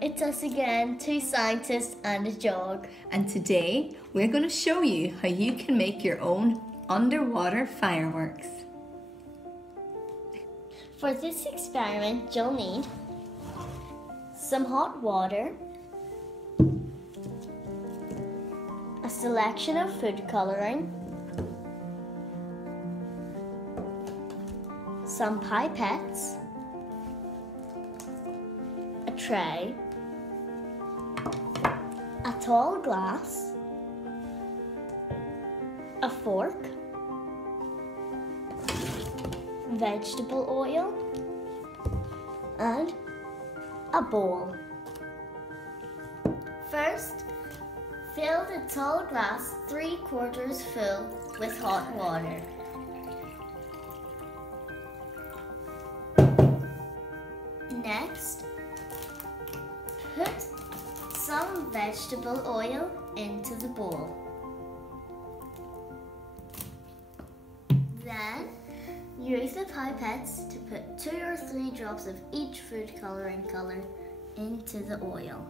it's us again, two scientists and a jog. And today we're going to show you how you can make your own underwater fireworks. For this experiment, you'll need some hot water, a selection of food colouring, some pipettes, a tray, a tall glass, a fork, vegetable oil, and a bowl. First, fill the tall glass 3/4 full with hot water. Next, put some vegetable oil into the bowl. Then, use the pipettes to put 2 or 3 drops of each food colouring colour into the oil.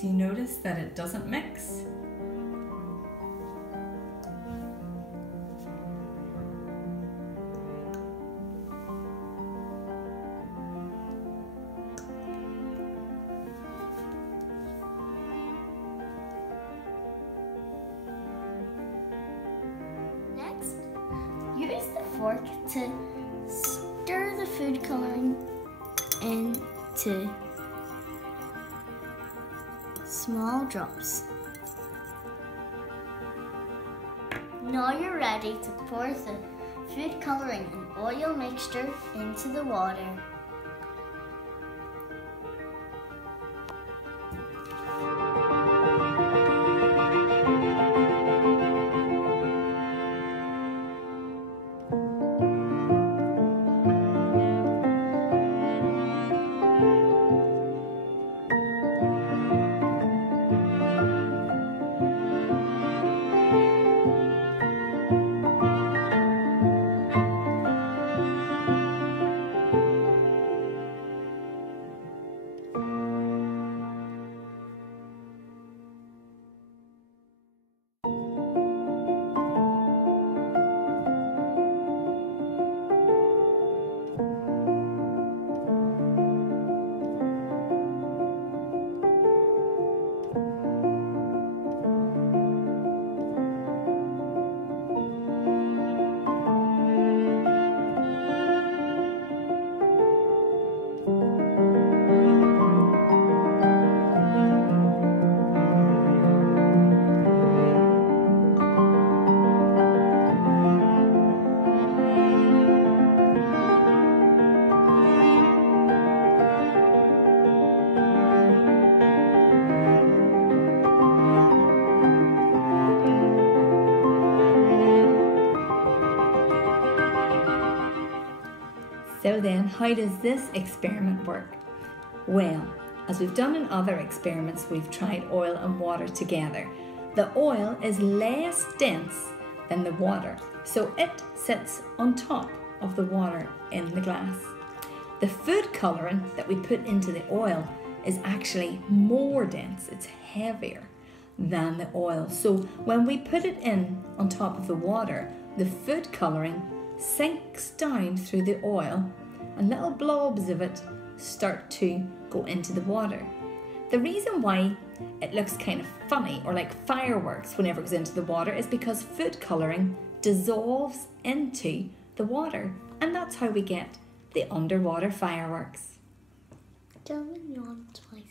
Do you notice that it doesn't mix? Next, use the fork to stir the food colouring into small drops. Now you're ready to pour the food colouring and oil mixture into the water. So then, how does this experiment work? Well, as we've done in other experiments, we've tried oil and water together. The oil is less dense than the water, so it sits on top of the water in the glass. The food colouring that we put into the oil is actually more dense, it's heavier than the oil. So when we put it in on top of the water, the food colouring sinks down through the oil and little blobs of it start to go into the water. The reason why it looks kind of funny or like fireworks whenever it goes into the water is because food colouring dissolves into the water, and that's how we get the underwater fireworks. Tell me you want to play